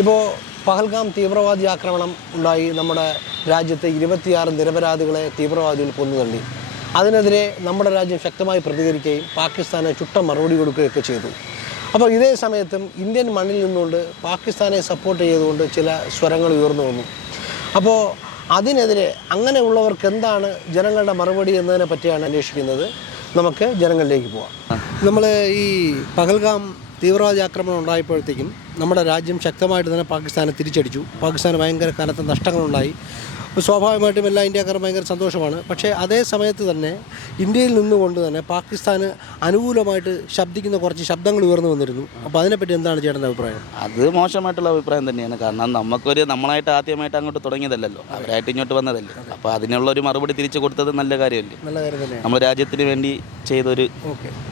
ഇപ്പോൾ പഹൽഗാം തീവ്രവാദി ആക്രമണം ഉണ്ടായി. നമ്മുടെ രാജ്യത്തെ 26 നിരപരാധികളെ തീവ്രവാദികൾ കൊന്നുതള്ളി. അതിനെതിരെ നമ്മുടെ രാജ്യം ശക്തമായി പ്രതികരിക്കുകയും പാകിസ്ഥാനെ ചുട്ട മറുപടി കൊടുക്കുകയൊക്കെ ചെയ്തു. അപ്പോൾ ഇതേ സമയത്തും ഇന്ത്യൻ മണ്ണിൽ നിന്നുകൊണ്ട് പാകിസ്ഥാനെ സപ്പോർട്ട് ചെയ്തുകൊണ്ട് ചില സ്വരങ്ങൾ ഉയർന്നു വന്നു. അപ്പോൾ അതിനെതിരെ അങ്ങനെയുള്ളവർക്ക് എന്താണ് ജനങ്ങളുടെ മറുപടി എന്നതിനെ പറ്റിയാണ് അന്വേഷിക്കുന്നത്. നമുക്ക് ജനങ്ങളിലേക്ക് പോവാം. നമ്മൾ ഈ പഹൽഗാം തീവ്രവാദി ആക്രമണം ഉണ്ടായപ്പോഴത്തേക്കും നമ്മുടെ രാജ്യം ശക്തമായിട്ട് തന്നെ പാകിസ്ഥാനെ തിരിച്ചടിച്ചു. പാകിസ്ഥാന് ഭയങ്കര കനത്ത നഷ്ടങ്ങളുണ്ടായി. സ്വാഭാവികമായിട്ടും എല്ലാ ഇന്ത്യക്കാരും ഭയങ്കര സന്തോഷമാണ്. പക്ഷേ അതേ സമയത്ത് തന്നെ ഇന്ത്യയിൽ നിന്നുകൊണ്ട് തന്നെ പാകിസ്ഥാന് അനുകൂലമായിട്ട് ശബ്ദിക്കുന്ന കുറച്ച് ശബ്ദങ്ങൾ ഉയർന്നു വന്നിരുന്നു. അപ്പോൾ അതിനെപ്പറ്റി എന്താണ് ചേട്ടൻ്റെ അഭിപ്രായം? അത് മോശമായിട്ടുള്ള അഭിപ്രായം തന്നെയാണ്. കാരണം നമ്മളായിട്ട് ആദ്യമായിട്ട് അങ്ങോട്ട് തുടങ്ങിയതല്ലല്ലോ, അവരായിട്ട് ഇങ്ങോട്ട് വന്നതല്ലേ. അപ്പോൾ അതിനുള്ളൊരു മറുപടി തിരിച്ചു കൊടുത്തത് നല്ല കാര്യമല്ലേ. നല്ല കാര്യം തന്നെയാണ്. നമ്മുടെ രാജ്യത്തിന് വേണ്ടി ചെയ്തൊരു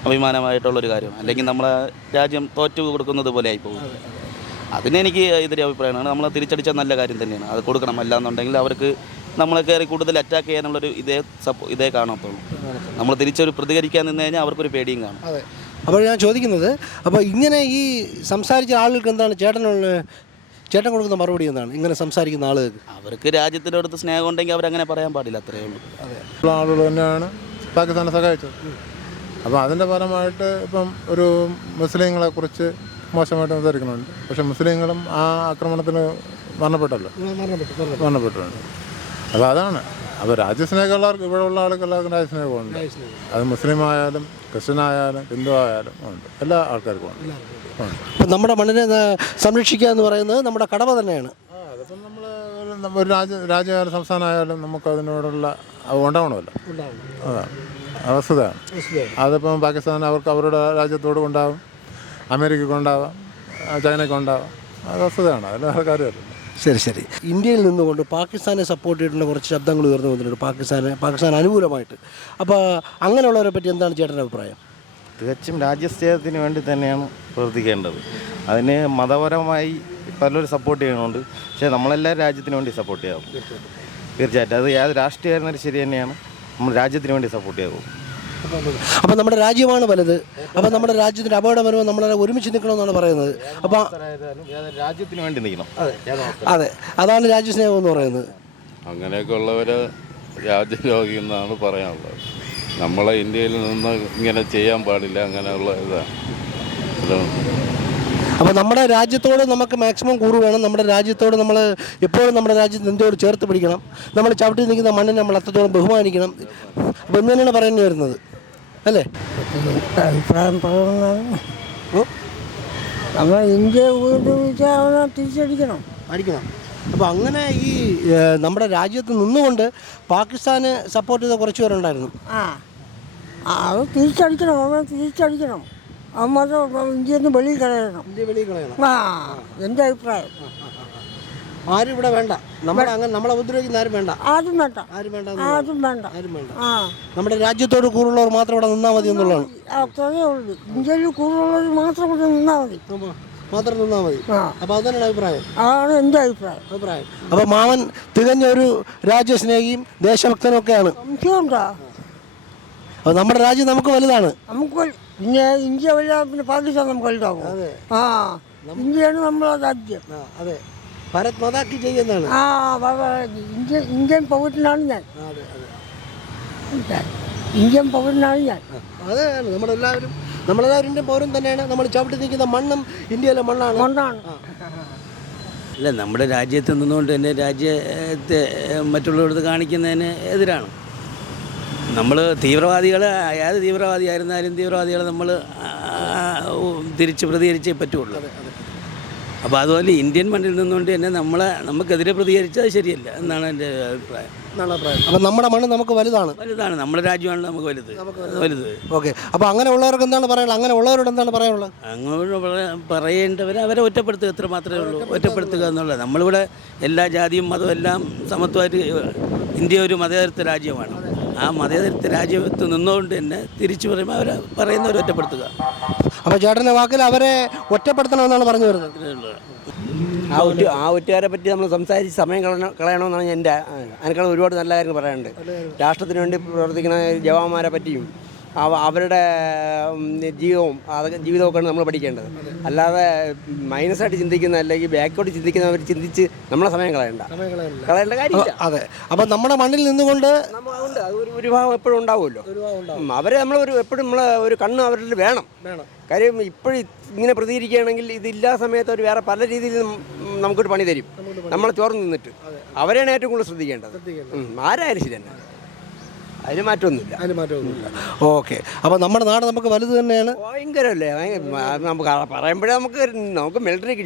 അഭിമാനമായിട്ടുള്ളൊരു കാര്യമാണ്. അല്ലെങ്കിൽ നമ്മളെ രാജ്യം തോറ്റു കൊടുക്കുന്നത് പോലെ ആയിപ്പോകും. അതിനെനിക്ക് എതിരെ അഭിപ്രായമാണ്. നമ്മൾ തിരിച്ചടിച്ചാൽ നല്ല കാര്യം തന്നെയാണ്. അത് കൊടുക്കണം. അല്ലാന്നുണ്ടെങ്കിൽ അവർക്ക് നമ്മളെ കയറി കൂടുതൽ അറ്റാക്ക് ചെയ്യാനുള്ളൊരു ഇതേ കാണത്തുള്ളൂ. നമ്മൾ തിരിച്ചൊരു പ്രതികരിക്കാൻ നിന്ന് കഴിഞ്ഞാൽ അവർക്കൊരു പേടിയും കാണും. അതെ. അപ്പോൾ ഞാൻ ചോദിക്കുന്നത്, അപ്പോൾ ഇങ്ങനെ ഈ സംസാരിച്ച ആളുകൾക്ക് എന്താണ് ചേട്ടൻ കൊടുക്കുന്ന മറുപടി എന്താണ് ഇങ്ങനെ സംസാരിക്കുന്ന ആളുകൾക്ക്? അവർക്ക് രാജ്യത്തിൻ്റെ അടുത്ത് സ്നേഹം ഉണ്ടെങ്കിൽ അവരങ്ങനെ പറയാൻ പാടില്ല, അത്രയേ ഉള്ളൂ. അതെ. ആളുകൾ തന്നെയാണ് പാകിസ്ഥാനെ സഹായിച്ചത്. അപ്പോൾ അതിൻ്റെ ഫലമായിട്ട് ഇപ്പം ഒരു മുസ്ലിങ്ങളെ കുറിച്ച് മോശമായിട്ട് സംസാരിക്കുന്നുണ്ട്. പക്ഷേ മുസ്ലിങ്ങളും ആ ആക്രമണത്തിന് മരണപ്പെട്ടിട്ടുണ്ട്. അപ്പോൾ അതാണ്. അപ്പോൾ രാജ്യസ്നേഹമുള്ളവർക്ക് ഇവിടെ ഉള്ള ആളുകൾക്കെല്ലാവർക്കും രാജ്യസ്നേഹമുണ്ട്. അത് മുസ്ലിം ആയാലും ക്രിസ്ത്യൻ ആയാലും ഹിന്ദു ആയാലും ഉണ്ട്, എല്ലാ ആൾക്കാർക്കും ഉണ്ട്. ഇപ്പം നമ്മുടെ മണ്ണിനെ സംരക്ഷിക്കുക എന്ന് പറയുന്നത് നമ്മുടെ കടമ തന്നെയാണ്. അതിപ്പം നമ്മൾ ഒരു രാജ്യമായാലും സംസ്ഥാനമായാലും നമുക്ക് അതിനോടുള്ള ഉണ്ടാവണമല്ലോ. അതാണ് വസ്തുതയാണ്. അതിപ്പം പാകിസ്ഥാൻ അവർക്ക് അവരുടെ രാജ്യത്തോട് ഉണ്ടാവും, അമേരിക്കയ്ക്ക് ഉണ്ടാവാം, ചൈനയ്ക്ക് ഉണ്ടാവാം. അത് വസ്തുതയാണ്. അതിൽ വേറെ കാര്യമല്ല. ശരി. ഇന്ത്യയിൽ നിന്നുകൊണ്ട് പാകിസ്ഥാനെ സപ്പോർട്ട് ചെയ്തിട്ടുള്ള കുറച്ച് ശബ്ദങ്ങൾ ഉയർന്നു വന്നിട്ടുണ്ട്, പാകിസ്ഥാൻ അനുകൂലമായിട്ട്. അപ്പോൾ അങ്ങനെയുള്ളവരെ പറ്റി എന്താണ് ചേട്ടൻ്റെ അഭിപ്രായം? തികച്ചും രാജ്യസ്നേഹത്തിന് വേണ്ടി തന്നെയാണ് പ്രവർത്തിക്കേണ്ടത്. അതിന് മതപരമായി പലരും സപ്പോർട്ട് ചെയ്യണമുണ്ട്. പക്ഷേ നമ്മളെല്ലാവരും രാജ്യത്തിന് വേണ്ടി സപ്പോർട്ട് ചെയ്യാവും. തീർച്ചയായിട്ടും അത് ഏത് രാഷ്ട്രീയമായിരുന്നാലും ശരി തന്നെയാണ്. നമ്മൾ രാജ്യത്തിന് വേണ്ടി സപ്പോർട്ട് ചെയ്യാവും. അപ്പോൾ നമ്മുടെ രാജ്യമാണ് വലുത്. അപ്പോൾ നമ്മുടെ രാജ്യത്തിന് അപകടം വരുമ്പോൾ നമ്മളെ ഒരുമിച്ച് നിൽക്കണമെന്നാണ് പറയുന്നത്. അപ്പോൾ രാജ്യത്തിന് വേണ്ടി നിൽക്കണം. അതെ, അതാണ് രാജ്യസ്നേഹം എന്ന് പറയുന്നത്. അങ്ങനെയൊക്കെ ഉള്ളവർ രാജ്യദ്രോഹി എന്നാണ് പറയാനുള്ളത്. നമ്മളെ ഇന്ത്യയിൽ നിന്ന് ഇങ്ങനെ ചെയ്യാൻ പാടില്ല, അങ്ങനെയുള്ള ഇതാണ്. അപ്പോൾ നമ്മുടെ രാജ്യത്തോട് നമുക്ക് മാക്സിമം കൂറ് വേണം. നമ്മുടെ രാജ്യത്തോട് നമ്മൾ എപ്പോഴും നമ്മുടെ രാജ്യത്ത് ഇന്ത്യയോട് ചേർത്ത് പിടിക്കണം. നമ്മൾ ചവിട്ടി നിൽക്കുന്ന മണ്ണിനെ നമ്മൾ അത്രത്തോളം ബഹുമാനിക്കണം. അപ്പോൾ എന്ന് തന്നെയാണ് പറയുന്നത് വരുന്നത്, അല്ലേ? അഭിപ്രായം പറയുന്നത് നമ്മൾ ഇന്ത്യ തിരിച്ചടിക്കണം. അപ്പോൾ അങ്ങനെ ഈ നമ്മുടെ രാജ്യത്ത് നിന്നുകൊണ്ട് പാകിസ്ഥാന് സപ്പോർട്ട് ചെയ്ത കുറച്ച് പേരുണ്ടായിരുന്നു. അത് തിരിച്ചടിക്കണം. ഇന്ത്യയിൽ നിന്ന് വെളിയിൽ കളയണം. എൻ്റെ അഭിപ്രായം. ആരും ഇവിടെ വേണ്ട, നമ്മളെ ഉപദ്രവിക്കുന്ന ആരും വേണ്ട. ആരും വേണ്ട. നമ്മുടെ രാജ്യത്തോട് കൂറുള്ളവർ മാത്രം ഇവിടെ നിന്നാൽ മതി എന്നുള്ളതാണ്. അത്രയേ ഉള്ളൂ. ഇന്ത്യയിൽ കൂടുതലുള്ളവർ മാത്രം ഇവിടെ നിന്നാൽ മതി. അപ്പോൾ അതന്നെയാണ് അഭിപ്രായം. അതാണ് എൻ്റെ അഭിപ്രായം. അപ്പോൾ മാമൻ തികഞ്ഞ ഒരു രാജ്യസ്നേഹിയും ദേശഭക്തനും ഒക്കെയാണ്. സംശയമുണ്ടോ? അപ്പോൾ നമ്മുടെ രാജ്യം നമുക്ക് വലുതാണ്. പിന്നെ ഇന്ത്യ വലുതാണ്, പിന്നെ പാകിസ്ഥാൻ നമുക്ക് വലുതാകും. ഇന്ത്യയാണ് നമ്മളെ രാജ്യം. അതെ, ഭാരത് മാതാക്കി ചെയ്യുന്നതാണ്. ഇന്ത്യൻ പൗരനാണ് ഞാൻ. ഇന്ത്യൻ പൗരനാണ് ഞാൻ. അതാണ് നമ്മളെല്ലാവരും പൗരൻ തന്നെയാണ്. നമ്മൾ ചവിട്ടി നിൽക്കുന്ന മണ്ണും ഇന്ത്യയിലെ മണ്ണാണ്. അല്ല, നമ്മുടെ രാജ്യത്ത് നിന്നുകൊണ്ട് തന്നെ രാജ്യത്തെ മറ്റുള്ളവർക്ക് കാണിക്കുന്നതിന് എതിരാണ്. നമ്മൾ തീവ്രവാദികളെ, ഏത് തീവ്രവാദിയായിരുന്നാലും തീവ്രവാദികളെ നമ്മൾ തിരിച്ച് പ്രതികരിച്ചേ പറ്റുള്ളൂ. അപ്പോൾ അതുപോലെ ഇന്ത്യൻ മണ്ണിൽ നിന്നുകൊണ്ട് തന്നെ നമുക്കെതിരെ പ്രതികരിച്ചത് ശരിയല്ല എന്നാണ് എൻ്റെ അഭിപ്രായം. അപ്പോൾ നമ്മുടെ മണ്ണ് നമുക്ക് വലുതാണ്. നമ്മുടെ രാജ്യമാണ് നമുക്ക് വലുത്. ഓക്കെ. അപ്പോൾ അങ്ങനെ ഉള്ളവർക്ക് എന്താണ് പറയാനുള്ളത്? അങ്ങനെ ഉള്ളവരോട് എന്താണ് പറയാനുള്ളത്? അങ്ങനെ പറയേണ്ടവരെ അവരെ ഒറ്റപ്പെടുത്തുക, എത്ര മാത്രമേ ഉള്ളൂ. ഒറ്റപ്പെടുത്തുക എന്നുള്ളത്. നമ്മളിവിടെ എല്ലാ ജാതിയും മതവും എല്ലാം സമത്വമായിട്ട്, ഇന്ത്യ ഒരു മതേതരത്വ രാജ്യമാണ്. ആ മതേതരത്വ രാജ്യത്ത് നിന്നുകൊണ്ട് തന്നെ തിരിച്ചു പറയുമ്പോൾ അവരെ പറയുന്നവരെ ഒറ്റപ്പെടുത്തുക. അപ്പോൾ ചേട്ടൻ്റെ വാക്കിൽ അവരെ ഒറ്റപ്പെടുത്തണമെന്നാണ് പറഞ്ഞു വരുന്നത്. ആ ഒറ്റുകാരെ പറ്റി നമ്മൾ സംസാരിച്ച് സമയം കളയണമെന്നാണ് എൻ്റെ. അതിനേക്കാൾ ഒരുപാട് നല്ല കാര്യങ്ങൾ പറയാനുണ്ട്. രാഷ്ട്രത്തിന് വേണ്ടി പ്രവർത്തിക്കുന്ന ജവാന്മാരെ പറ്റിയും അവരുടെ ജീവിതമൊക്കെയാണ് നമ്മൾ പഠിക്കേണ്ടത്. അല്ലാതെ മൈനസായിട്ട് ചിന്തിക്കുന്ന അല്ലെങ്കിൽ ബാക്കോട്ട് ചിന്തിക്കുന്നവർ ചിന്തിച്ച് നമ്മളെ സമയം കളയേണ്ട കാര്യമില്ല. അതെ. അപ്പം നമ്മുടെ മണ്ണിൽ നിന്നുകൊണ്ട് ഉണ്ട് അത് ഒരു ഭാഗം എപ്പോഴും ഉണ്ടാവുമല്ലോ. അവരെ നമ്മൾ എപ്പോഴും നമ്മളെ ഒരു കണ്ണ് അവരിൽ വേണം. കാര്യം ഇപ്പോഴും ഇങ്ങനെ പ്രതികരിക്കുകയാണെങ്കിൽ ഇതില്ലാ സമയത്ത് അവർ വേറെ പല രീതിയിൽ നമുക്കൊരു പണി തരും, നമ്മളെ ചോർന്ന് നിന്നിട്ട്. അവരെയാണ് ഏറ്റവും കൂടുതൽ ശ്രദ്ധിക്കേണ്ടത്. ആരായാലും ശരി തന്നെ, അതിന് മാറ്റമൊന്നുമില്ല. ഓക്കെ. അപ്പോൾ നമ്മുടെ നാട് നമുക്ക് വലുത് തന്നെയാണ്. ഭയങ്കരമല്ലേ, നമുക്ക് പറയുമ്പോഴേ നമുക്ക് മിലിറ്ററിക്ക്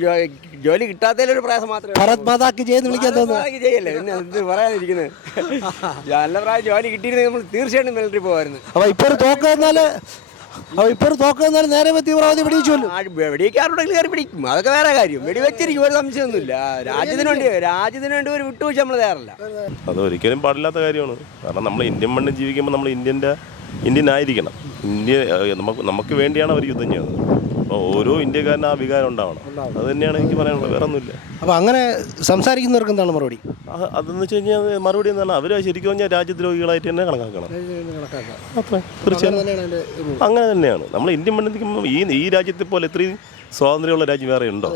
ജോലി കിട്ടാത്തതിലൊരു പ്രയാസം മാത്രമേ. ഭാരത് മാതാക്ക് ജയെന്ന് വിളിക്കാൻ തോന്നുന്നു. ചെയ്യല്ലേ, പിന്നെ എന്ത് പറയാനിരിക്കുന്നത്. നല്ല പ്രായം ജോലി കിട്ടിയിരുന്നെങ്കിൽ നമ്മൾ തീർച്ചയായിട്ടും മിലിറ്ററി പോകുമായിരുന്നു. അപ്പോൾ ഇപ്പോൾ തോക്കെന്നാലും നേരെ തീവ്രവാദി വെടിവെച്ചുവല്ലോ. വെടിവെക്കാറുണ്ടെങ്കിൽ കയറി പിടിക്കും, അതൊക്കെ വേറെ കാര്യം. വെടിവെച്ചിരിക്കും, ഒരു സംശയമൊന്നുമില്ല. രാജ്യത്തിന് വേണ്ടി ഒരു വിട്ടുവീഴ്ച നമ്മൾ തയ്യാറല്ല. അതൊരിക്കലും പാടില്ലാത്ത കാര്യമാണ്. കാരണം നമ്മൾ ഇന്ത്യൻ മണ്ണിൽ ജീവിക്കുമ്പോൾ നമ്മൾ ഇന്ത്യൻ ആയിരിക്കണം. നമുക്ക് വേണ്ടിയാണ് അവർ യുദ്ധം ചെയ്യുന്നത്. അപ്പോൾ ഓരോ ഇന്ത്യക്കാരനും ആ വികാരം ഉണ്ടാവണം. അത് തന്നെയാണ് എനിക്ക് പറയാനുള്ളത്, വേറെ ഒന്നുമില്ല. അപ്പോൾ അങ്ങനെ സംസാരിക്കുന്നവർക്ക് എന്താണ് മറുപടി? അതെന്ന് വെച്ച് കഴിഞ്ഞാൽ മറുപടി എന്താണ്, അവർ ശരിക്കും പറഞ്ഞാൽ രാജ്യദ്രോഹികളായിട്ട് തന്നെ കണക്കാക്കണം. അത്ര തീർച്ചയായും അങ്ങനെ തന്നെയാണ്. നമ്മൾ ഇന്ത്യൻ മണ്ണിൽ നിൽക്കുമ്പോൾ ഈ രാജ്യത്തെ പോലെ ഇത്രയും സ്വാതന്ത്ര്യമുള്ള രാജ്യം വേറെ ഉണ്ടോ?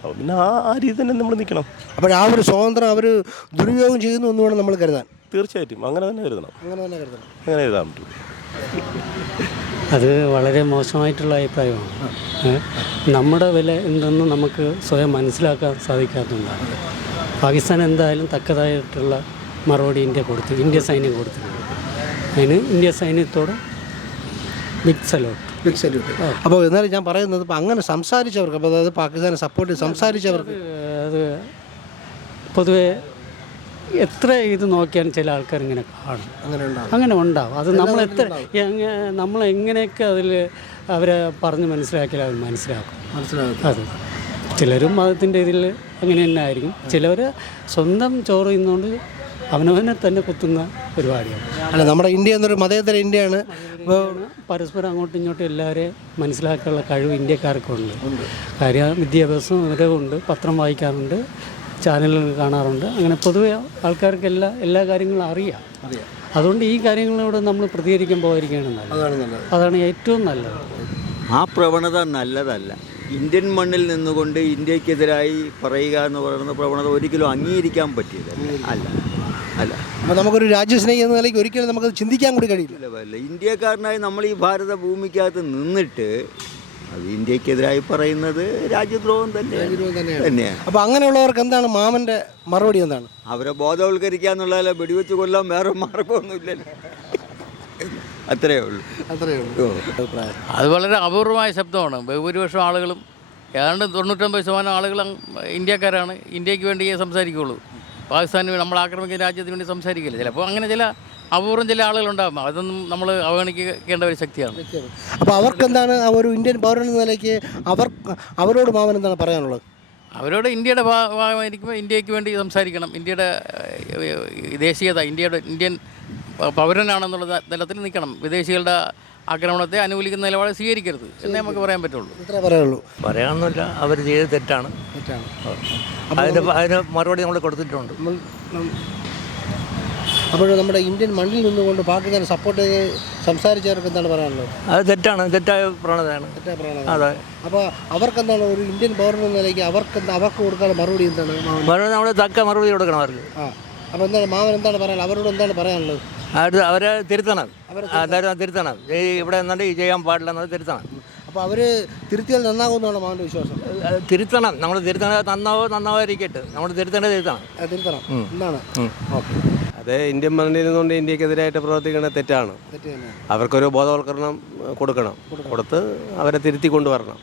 അപ്പോൾ പിന്നെ ആ രീതി തന്നെ നമ്മൾ നിൽക്കണം. അപ്പോൾ ആ ഒരു സ്വാതന്ത്ര്യം അവർ ദുരുപയോഗം ചെയ്യുന്നു എന്ന് വേണം നമ്മൾ കരുതാൻ. തീർച്ചയായിട്ടും അങ്ങനെ തന്നെ കരുതണം. അങ്ങനെ എഴുതാൻ പറ്റും. അത് വളരെ മോശമായിട്ടുള്ള അഭിപ്രായമാണ്. നമ്മുടെ വില എന്തെന്ന് നമുക്ക് സ്വയം മനസ്സിലാക്കാൻ സാധിക്കാത്തതുകൊണ്ടാണ്. പാകിസ്ഥാൻ എന്തായാലും തക്കതായിട്ടുള്ള മറുപടി ഇന്ത്യ സൈന്യം കൊടുത്തിട്ടുണ്ട്. അതിന് ഇന്ത്യ സൈന്യത്തോട് ബിഗ് സല്യൂട്ട്. അപ്പോൾ എന്നാലും ഞാൻ പറയുന്നത് ഇപ്പം അങ്ങനെ സംസാരിച്ചവർക്ക്, അപ്പോൾ അതായത് പാകിസ്ഥാനെ സപ്പോർട്ട് ചെയ്ത് സംസാരിച്ചവർക്ക് അത് പൊതുവെ എത്ര ഇത് നോക്കിയാലും ചില ആൾക്കാർ ഇങ്ങനെ കാണും, അങ്ങനെ ഉണ്ടാവും. അത് നമ്മൾ എങ്ങനെയൊക്കെ അതിൽ അവരെ പറഞ്ഞ് മനസ്സിലാക്കിയാൽ അവർ മനസ്സിലാക്കും. അത് ചിലരും മതത്തിൻ്റെ ഇതിൽ അങ്ങനെ തന്നെ ആയിരിക്കും. ചിലവർ സ്വന്തം ചോറ് തിന്നുകൊണ്ട് അവനവനെ തന്നെ കുത്തുന്ന പരിപാടിയാണ്. അല്ല, നമ്മുടെ ഇന്ത്യ എന്നൊരു മതേതര ഇന്ത്യയാണ്. പരസ്പരം അങ്ങോട്ടും ഇങ്ങോട്ടും എല്ലാവരെയും മനസ്സിലാക്കാനുള്ള കഴിവ് ഇന്ത്യക്കാർക്കുണ്ട്. കാര്യം വിദ്യാഭ്യാസം ഇവരുണ്ട്, പത്രം വായിക്കാറുണ്ട്, ചാനലുകൾ കാണാറുണ്ട്. അങ്ങനെ പൊതുവെ ആൾക്കാർക്ക് എല്ലാ കാര്യങ്ങളും അറിയാം. അതുകൊണ്ട് ഈ കാര്യങ്ങളോട് നമ്മൾ പ്രതികരിക്കാൻ പോയിരിക്കുകയാണ് നല്ലത്. അതാണ് ഏറ്റവും നല്ലത്. ആ പ്രവണത നല്ലതല്ല. ഇന്ത്യൻ മണ്ണിൽ നിന്നുകൊണ്ട് ഇന്ത്യക്കെതിരായി പറയുക എന്ന് പറയുന്ന പ്രവണത ഒരിക്കലും അംഗീകരിക്കാൻ പറ്റിയതല്ല. അല്ല അപ്പോൾ നമുക്കൊരു രാജ്യസ്നേഹി എന്ന നിലയ്ക്ക് ഒരിക്കലും നമുക്കത് ചിന്തിക്കാൻ കൂടി കഴിയില്ല. ഇന്ത്യക്കാരനായി നമ്മൾ ഈ ഭാരത ഭൂമിക്കകത്ത് നിന്നിട്ട് അത് ഇന്ത്യക്കെതിരായി പറയുന്നത് രാജ്യദ്രോഹം തന്നെയാണ്. അപ്പോൾ അങ്ങനെയുള്ളവർക്ക് എന്താണ് മാമൻ്റെ മറുപടി? എന്താണ് അവരെ ബോധവൽക്കരിക്കുക എന്നുള്ളതല്ല, വെടിവെച്ച് കൊല്ലാൻ വേറെ മാർഗമൊന്നുമില്ലല്ലോ. അത്രയേ ഉള്ളൂ. അത് വളരെ അപൂർവമായ ശബ്ദമാണ്. ബഹുഭൂരിപക്ഷം ആളുകളും ഏതാണ്ട് 99% ആളുകളും ഇന്ത്യക്കാരാണ്. ഇന്ത്യക്ക് വേണ്ടി സംസാരിക്കുകയുള്ളൂ. പാകിസ്ഥാന് നമ്മൾ ആക്രമിക്കുന്ന രാജ്യത്തിന് വേണ്ടി സംസാരിക്കില്ല. ചിലപ്പോൾ അങ്ങനെ അപൂർവം ചില ആളുകളുണ്ടാകും. അതൊന്നും നമ്മൾ അവഗണിക്കേണ്ട ഒരു ശക്തിയാണ്. അപ്പോൾ അവർക്കെന്താണ് ഒരു ഇന്ത്യൻ പൗരൻ എന്ന നിലയ്ക്ക് അവരോട് മാമൻ എന്താണ് പറയാനുള്ളത്? അവരോട് ഇന്ത്യയുടെ ഭാഗമായിരിക്കുമ്പോൾ ഇന്ത്യക്ക് വേണ്ടി സംസാരിക്കണം. ഇന്ത്യയുടെ ദേശീയത, ഇന്ത്യൻ പൗരനാണെന്നുള്ള തലത്തിൽ നിൽക്കണം. വിദേശികളുടെ ആക്രമണത്തെ അനുകൂലിക്കുന്ന നിലപാട് സ്വീകരിക്കരുത് എന്നേ നമുക്ക് പറയാൻ പറ്റുള്ളൂ. പറയാനൊന്നുമില്ല, അവർ ചെയ്തത് തെറ്റാണ്. അതിന് മറുപടി നമ്മൾ കൊടുത്തിട്ടുണ്ട്. അപ്പോൾ നമ്മുടെ ഇന്ത്യൻ മണ്ണിൽ നിന്നുകൊണ്ട് പാകിസ്ഥാൻ സപ്പോർട്ട് ചെയ്ത് സംസാരിച്ചവർക്ക് എന്താണ് പറയാനുള്ളത്? അത് തെറ്റായ പ്രവണതയാണ്. അതെ. അപ്പോൾ അവർക്കെന്താണ് ഒരു ഇന്ത്യൻ പൗരൻ എന്ന നിലയ്ക്ക് അവർക്ക് കൊടുക്കാനുള്ള മറുപടി എന്താണ്? മറുപടി നമ്മൾ തക്ക മറുപടി കൊടുക്കണം അവർക്ക്. അപ്പോൾ എന്താണ് മാമൻ എന്താണ് പറയാനുള്ളത്? അവരോട് എന്താണ് പറയാനുള്ളത്? അവരെ തിരുത്തണം. ഇവിടെ എന്നിട്ട് ചെയ്യാൻ പാടില്ല എന്നത് തിരുത്തണം. അപ്പോൾ അവർ തിരുത്തിയാൽ നന്നാകുമെന്നാണ് മാമൻ്റെ വിശ്വാസം? തിരുത്തണം. നമ്മൾ തിരുത്തണത് നന്നാവാതിരിക്കട്ടെ. നമ്മൾ തിരുത്തണം. എന്താണ്? ഓക്കെ. അത് ഇന്ത്യൻ മണ്ണിൽ നിന്നുകൊണ്ട് ഇന്ത്യക്കെതിരായിട്ട് പ്രവർത്തിക്കുന്നത് തെറ്റാണ്. അവർക്കൊരു ബോധവൽക്കരണം കൊടുത്ത് അവരെ തിരുത്തി കൊണ്ടുവരണം.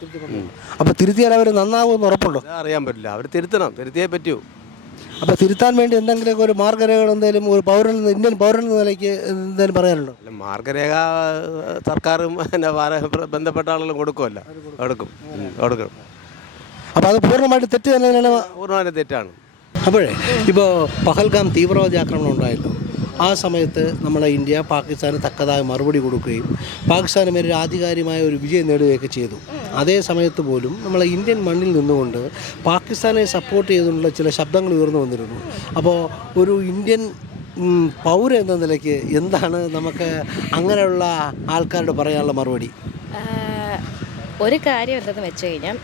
അപ്പോൾ തിരുത്തിയാൽ അവർ നന്നാകുമെന്ന് ഉറപ്പുണ്ടോ? അറിയാൻ പറ്റില്ല. അവർ തിരുത്തിയേ പറ്റൂ. അപ്പോൾ തിരുത്താൻ വേണ്ടി എന്തെങ്കിലുമൊക്കെ ഒരു മാർഗ്ഗരേഖകൾ എന്തെങ്കിലും ഒരു ഇന്ത്യൻ പൗരൻ എന്ന നിലയ്ക്ക് എന്തെങ്കിലും പറയാനുണ്ടോ? മാർഗ്ഗരേഖ സർക്കാരും ബന്ധപ്പെട്ട ആളുകളും കൊടുക്കുമല്ലോ. കൊടുക്കും. അപ്പോൾ അത് പൂർണ്ണമായിട്ട് തെറ്റ് തന്നെയാണ്. പൂർണ്ണമായിട്ട് തെറ്റാണ്. അപ്പോഴേ ഇപ്പോൾ പഹൽഗാം തീവ്രവാദി ആക്രമണം ഉണ്ടായല്ലോ, ആ സമയത്ത് നമ്മളെ ഇന്ത്യ പാകിസ്ഥാന് തക്കതായ മറുപടി കൊടുക്കുകയും പാകിസ്ഥാന് മേലെ ആധികാരികമായ ഒരു വിജയം നേടുകയൊക്കെ ചെയ്തു. അതേ സമയത്ത് പോലും നമ്മളെ ഇന്ത്യൻ മണ്ണിൽ നിന്നുകൊണ്ട് പാകിസ്ഥാനെ സപ്പോർട്ട് ചെയ്തുകൊണ്ടുള്ള ചില ശബ്ദങ്ങൾ ഉയർന്നു വന്നിരുന്നു. അപ്പോൾ ഒരു ഇന്ത്യൻ പൗരൻ എന്ന നിലയ്ക്ക് എന്താണ് നമുക്ക് അങ്ങനെയുള്ള ആൾക്കാരോട് പറയാനുള്ള മറുപടി? ഒരു കാര്യം എന്തെന്ന് വെച്ച് കഴിഞ്ഞാൽ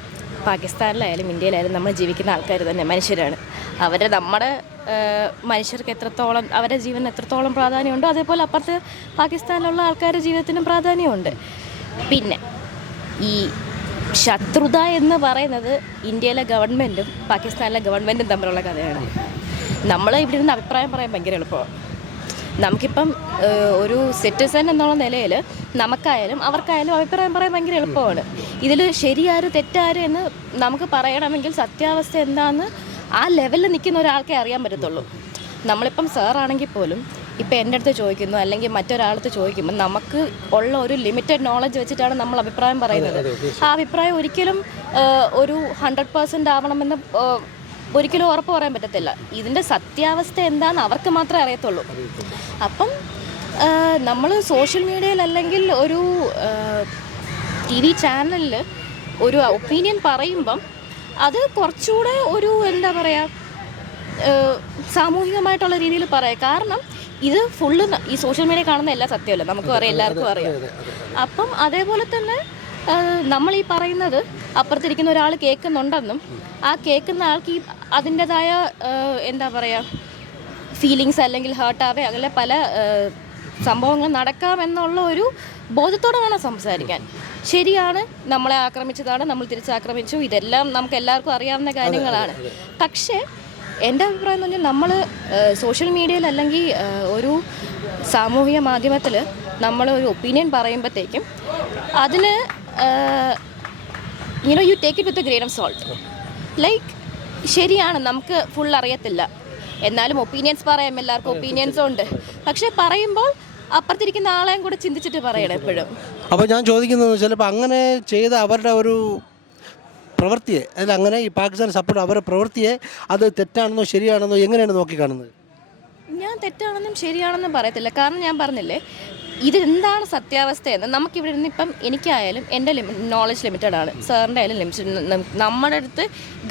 പാകിസ്ഥാനിലായാലും ഇന്ത്യയിലായാലും നമ്മൾ ജീവിക്കുന്ന ആൾക്കാർ തന്നെ മനുഷ്യരാണ്. നമ്മുടെ മനുഷ്യർക്ക് എത്രത്തോളം അവരുടെ ജീവന് എത്രത്തോളം പ്രാധാന്യമുണ്ടോ അതേപോലെ അപ്പുറത്ത് പാകിസ്ഥാനിലുള്ള ആൾക്കാരുടെ ജീവിതത്തിനും പ്രാധാന്യമുണ്ട്. പിന്നെ ഈ ശത്രുത എന്ന് പറയുന്നത് ഇന്ത്യയിലെ ഗവൺമെൻറ്റും പാകിസ്ഥാനിലെ ഗവൺമെൻറ്റും തമ്മിലുള്ള കഥയാണ്. നമ്മൾ ഇവിടെ നിന്ന് അഭിപ്രായം പറയാൻ ഭയങ്കര എളുപ്പമാണ്. നമുക്കിപ്പം ഒരു സിറ്റിസൺ എന്നുള്ള നിലയിൽ നമുക്കായാലും അവർക്കായാലും അഭിപ്രായം പറയാൻ ഭയങ്കര എളുപ്പമാണ്. ഇതിൽ ശരിയാര് തെറ്റാര് എന്ന് നമുക്ക് പറയണമെങ്കിൽ സത്യാവസ്ഥ എന്താണെന്ന് ആ ലെവലിൽ നിൽക്കുന്ന ഒരാൾക്കേ അറിയാൻ പറ്റത്തുള്ളൂ. നമ്മളിപ്പം സാറാണെങ്കിൽ പോലും ഇപ്പം എൻ്റെ അടുത്ത് ചോദിക്കുന്നു അല്ലെങ്കിൽ മറ്റൊരാളടുത്ത് ചോദിക്കുമ്പോൾ നമുക്ക് ഉള്ള ഒരു ലിമിറ്റഡ് നോളജ് വെച്ചിട്ടാണ് നമ്മൾ അഭിപ്രായം പറയുന്നത്. ആ അഭിപ്രായം ഒരിക്കലും ഒരു 100% ആവണമെന്ന് ഒരിക്കലും ഉറപ്പ് പറയാൻ പറ്റത്തില്ല. ഇതിൻ്റെ സത്യാവസ്ഥ എന്താണെന്ന് അവർക്ക് മാത്രമേ അറിയത്തുള്ളൂ. അപ്പം നമ്മൾ സോഷ്യൽ മീഡിയയിൽ അല്ലെങ്കിൽ ഒരു TV ചാനലിൽ ഒരു ഒപ്പീനിയൻ പറയുമ്പം അത് കുറച്ചുകൂടെ ഒരു എന്താ പറയുക സാമൂഹികമായിട്ടുള്ള രീതിയിൽ പറയാം. കാരണം ഇത് ഫുള്ള് ഈ സോഷ്യൽ മീഡിയ കാണുന്ന എല്ലാ സത്യമല്ല, നമുക്കും അറിയാം, എല്ലാവർക്കും അറിയാം. അപ്പം അതേപോലെ തന്നെ നമ്മൾ ഈ പറയുന്നത് അപ്പുറത്തിരിക്കുന്ന ഒരാൾ കേൾക്കുന്നുണ്ടെന്നും ആ കേൾക്കുന്ന ആൾക്ക് ഈ അതിൻ്റെതായ എന്താ പറയുക ഫീലിങ്സ് അല്ലെങ്കിൽ ഹേർട്ടാവേ അങ്ങനെ പല സംഭവങ്ങൾ നടക്കാമെന്നുള്ള ഒരു ബോധത്തോടെ വേണം സംസാരിക്കാൻ. ശരിയാണ്, നമ്മളെ ആക്രമിച്ചതാണ്, നമ്മൾ തിരിച്ചാക്രമിച്ചു, ഇതെല്ലാം നമുക്ക് എല്ലാവർക്കും അറിയാവുന്ന കാര്യങ്ങളാണ്. പക്ഷേ എൻ്റെ അഭിപ്രായം എന്ന് പറഞ്ഞാൽ നമ്മൾ സോഷ്യൽ മീഡിയയിൽ അല്ലെങ്കിൽ ഒരു സാമൂഹിക മാധ്യമത്തിൽ നമ്മൾ ഒരു ഒപ്പീനിയൻ പറയുമ്പോഴത്തേക്കും അതിന് you take it with a grain of salt. Like ശരിയാണ്, നമുക്ക് ഫുൾ അറിയത്തില്ല, എന്നാലും ഒപ്പീനിയൻസ് പറയാം, എല്ലാവർക്കും ഒപ്പീനിയൻസും ഉണ്ട്. പക്ഷേ പറയുമ്പോൾ അപ്പുറത്തിരിക്കുന്ന ആളെയും കൂടെ ചിന്തിച്ചിട്ട് പറയണം എപ്പോഴും. അപ്പോൾ ഞാൻ ചോദിക്കുന്നത് ചിലപ്പോൾ അങ്ങനെ ചെയ്ത അവരുടെ ഒരു പ്രവൃത്തിയെ അല്ല അങ്ങനെ ഈ പാകിസ്ഥാൻ സപ്പോർട്ട് അവരുടെ പ്രവൃത്തിയെ അത് തെറ്റാണെന്നോ ശരിയാണെന്നോ എങ്ങനെയാണ് നോക്കിക്കാണുന്നത്? ഞാൻ തെറ്റാണെന്നും ശരിയാണെന്നും പറയത്തില്ല. കാരണം ഞാൻ പറഞ്ഞില്ലേ ഇതെന്താണ് സത്യാവസ്ഥയെന്ന്. നമുക്കിവിടെ നിന്ന് ഇപ്പം എനിക്കായാലും എൻ്റെ നോളജ് ലിമിറ്റഡ് ആണ്, സാറിൻ്റെ ആയാലും ലിമിറ്റഡ്. നമ്മുടെ അടുത്ത്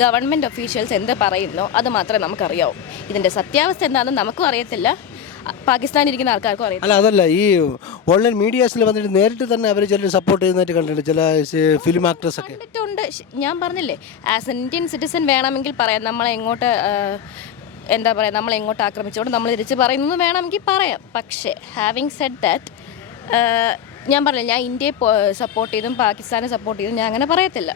ഗവൺമെൻറ് ഒഫീഷ്യൽസ് എന്ത് പറയുന്നോ അത് മാത്രമേ നമുക്കറിയാവൂ. ഇതിൻ്റെ സത്യാവസ്ഥ എന്താണെന്ന് നമുക്കും അറിയത്തില്ല, പാകിസ്ഥാനിൽ ഇരിക്കുന്ന ആൾക്കാർക്കും അറിയാം. അല്ല അതല്ല, ഈ ഓൺലൈൻ മീഡിയാസിൽ വന്നിട്ട് നേരിട്ട് തന്നെ അവർ ചിലർ സപ്പോർട്ട് ചെയ്യുന്നതായിട്ട് കണ്ടിട്ടുണ്ട്, ചില ഫിലിം ആക്ട്രസ് ഒക്കെ കണ്ടിട്ടുണ്ട്. ഞാൻ പറഞ്ഞില്ലേ ആസ് എൻ ഇന്ത്യൻ സിറ്റിസൺ വേണമെങ്കിൽ പറയാം, നമ്മളെ എങ്ങോട്ട് എന്താ പറയുക നമ്മളെ എങ്ങോട്ട് ആക്രമിച്ചുകൊണ്ട് നമ്മൾ തിരിച്ച് പറയുന്നത് വേണമെങ്കിൽ പറയാം. പക്ഷേ ഹാവിങ് സെഡ് ദാറ്റ് ഞാൻ പറഞ്ഞില്ല, ഞാൻ ഇന്ത്യയെ സപ്പോർട്ട് ചെയ്തും പാകിസ്ഥാനെ സപ്പോർട്ട് ചെയ്തും ഞാൻ അങ്ങനെ പറയത്തില്ല.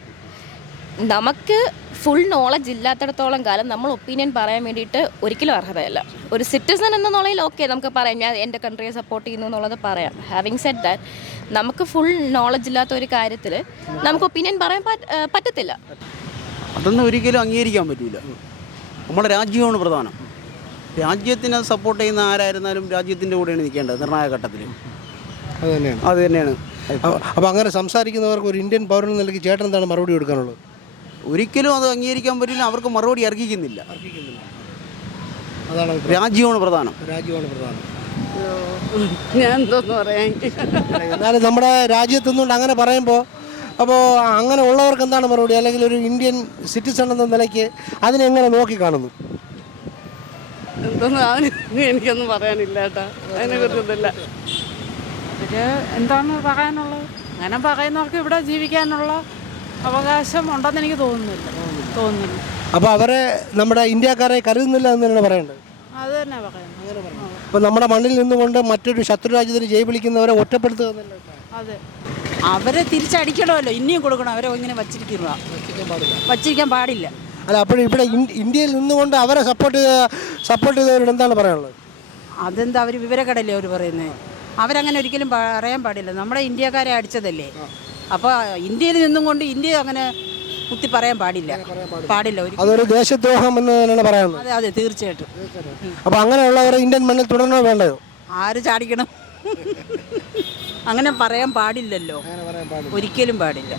നമുക്ക് ഫുൾ നോളജ് ഇല്ലാത്തിടത്തോളം കാലം നമ്മൾ ഒപ്പീനിയൻ പറയാൻ വേണ്ടിയിട്ട് ഒരിക്കലും അർഹതയല്ല. ഒരു സിറ്റിസൺ എന്ന നിലയിൽ ഓക്കെ നമുക്ക് പറയാം, ഞാൻ എൻ്റെ കൺട്രിയെ സപ്പോർട്ട് ചെയ്യുന്നു എന്നുള്ളത് പറയാം. ഹാവിങ് സെഡ് ദാറ്റ് നമുക്ക് ഫുൾ നോളജ് ഇല്ലാത്ത ഒരു കാര്യത്തിൽ നമുക്ക് ഒപ്പീനിയൻ പറയാൻ പറ്റത്തില്ല. അതൊന്നും ഒരിക്കലും അംഗീകരിക്കാൻ പറ്റില്ല. നമ്മുടെ രാജ്യമാണ് പ്രധാനം. രാജ്യത്തിനെ സപ്പോർട്ട് ചെയ്യുന്ന ആരായിരുന്നാലും രാജ്യത്തിൻ്റെ കൂടെയാണ് നിൽക്കേണ്ടത് നിർണായക ഘട്ടത്തിൽ. അത് തന്നെയാണ്. അപ്പോൾ അങ്ങനെ സംസാരിക്കുന്നവർക്ക് ഒരു ഇന്ത്യൻ പൗരൻ നിലയ്ക്ക് ചേട്ടൻ എന്താണ് മറുപടി കൊടുക്കാനുള്ളത്? ഒരിക്കലും അത് അംഗീകരിക്കാൻ പറ്റില്ല, അവർക്ക് മറുപടി അർഹിക്കുന്നില്ല. രാജ്യമാണ് പ്രധാനം. ഞാൻ എന്തോന്ന് പറയാൻ. എന്നാലും നമ്മുടെ രാജ്യത്തു നിന്നുകൊണ്ട് അങ്ങനെ പറയുമ്പോൾ അപ്പോൾ അങ്ങനെ ഉള്ളവർക്ക് എന്താണ് മറുപടി? അല്ലെങ്കിൽ ഒരു ഇന്ത്യൻ സിറ്റിസൺ എന്ന നിലയ്ക്ക് അതിനെങ്ങനെ നോക്കിക്കാണുന്നു? എന്തോന്ന് എനിക്കൊന്നും പറയാനില്ല കേട്ടോ, അതിനെക്കുറിച്ചൊന്നുമില്ല. എന്താണ് പറയാനുള്ളത്? അങ്ങനെ പറയുന്നവർക്ക് ഇവിടെ ജീവിക്കാനുള്ള അവകാശം ഉണ്ടെന്ന് എനിക്ക് തോന്നുന്നില്ല. അപ്പോൾ അവരെ നമ്മുടെ ഇന്ത്യക്കാരെ കരുതുന്നില്ല എന്ന് തന്നെ പറയേണ്ടത്. അത് തന്നെ പറയുന്നത്. അപ്പോൾ നമ്മുടെ മണ്ണിൽ നിന്നുകൊണ്ട് മറ്റൊരു ശത്രു രാജ്യത്തിന് ജയ് വിളിക്കുന്നവരെ ഒറ്റപ്പെടുത്തുക എന്നല്ല. അതെ, അവരെ തിരിച്ചടിക്കണമല്ലോ, ഇനിയും കൊടുക്കണം. അവരെ ഇങ്ങനെ വച്ചിരിക്കാൻ പാടില്ല. അല്ല, അപ്പോൾ ഇവിടെ ഇന്ത്യയിൽ നിന്നുകൊണ്ട് അവരെ സപ്പോർട്ട് ചെയ്തവരോട് എന്താണ് പറയാനുള്ളത്? അതെന്താ അവർ വിവരക്കടല്ലേ അവർ പറയുന്നത്? അവരങ്ങനെ ഒരിക്കലും പറയാൻ പാടില്ല. നമ്മുടെ ഇന്ത്യക്കാരെ അടിച്ചതല്ലേ. അപ്പോൾ ഇന്ത്യയിൽ നിന്നും കൊണ്ട് ഇന്ത്യ അങ്ങനെ കുത്തി പറയാൻ പാടില്ല. അതൊരു ദേശദ്രോഹം എന്ന് തന്നെയാണ് പറയാനുള്ളത്. അതെ അതെ, തീർച്ചയായിട്ടും. അപ്പോൾ അങ്ങനെയുള്ളവരെ ഇന്ത്യൻ മണ്ണിൽ തുടരണോ വേണ്ടയോ? ആര് ചാടിക്കണം? അങ്ങനെ പറയാൻ പാടില്ലല്ലോ, ഒരിക്കലും പാടില്ല.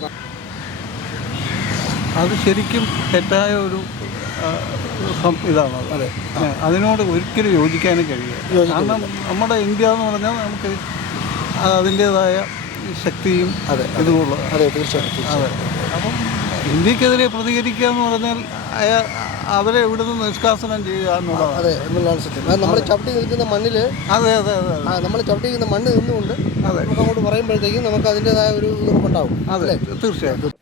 അത് ശരിക്കും തെറ്റായ ഒരു ഇതാണ്. അതെ, അതിനോട് ഒരിക്കലും യോജിക്കാനും കഴിയില്ല. കാരണം നമ്മുടെ ഇന്ത്യ എന്ന് പറഞ്ഞാൽ നമുക്ക് അതിൻ്റേതായ ശക്തിയും ഇതുമുള്ള. അതെ, തീർച്ചയായിട്ടും. അതെ, അപ്പം ഇന്ത്യക്കെതിരെ പ്രതികരിക്കുക എന്ന് പറഞ്ഞാൽ അവരെ ഇവിടുന്ന് നിഷ്കാസനം ചെയ്യുക എന്നുള്ളതാണ്. അതെ എന്നുള്ളതാണ് സത്യം. അത് നമ്മൾ ചവിട്ടി നിൽക്കുന്ന മണ്ണിൽ അതെ അതെ അതെ നമ്മൾ ചവിട്ടി നിൽക്കുന്ന മണ്ണ് നിന്നുകൊണ്ട് അതെ നമുക്ക് അങ്ങോട്ട് പറയുമ്പോഴത്തേക്കും നമുക്ക് അതിൻ്റെതായ ഒരു ഇതുണ്ടാവും. അതെ തീർച്ചയായിട്ടും.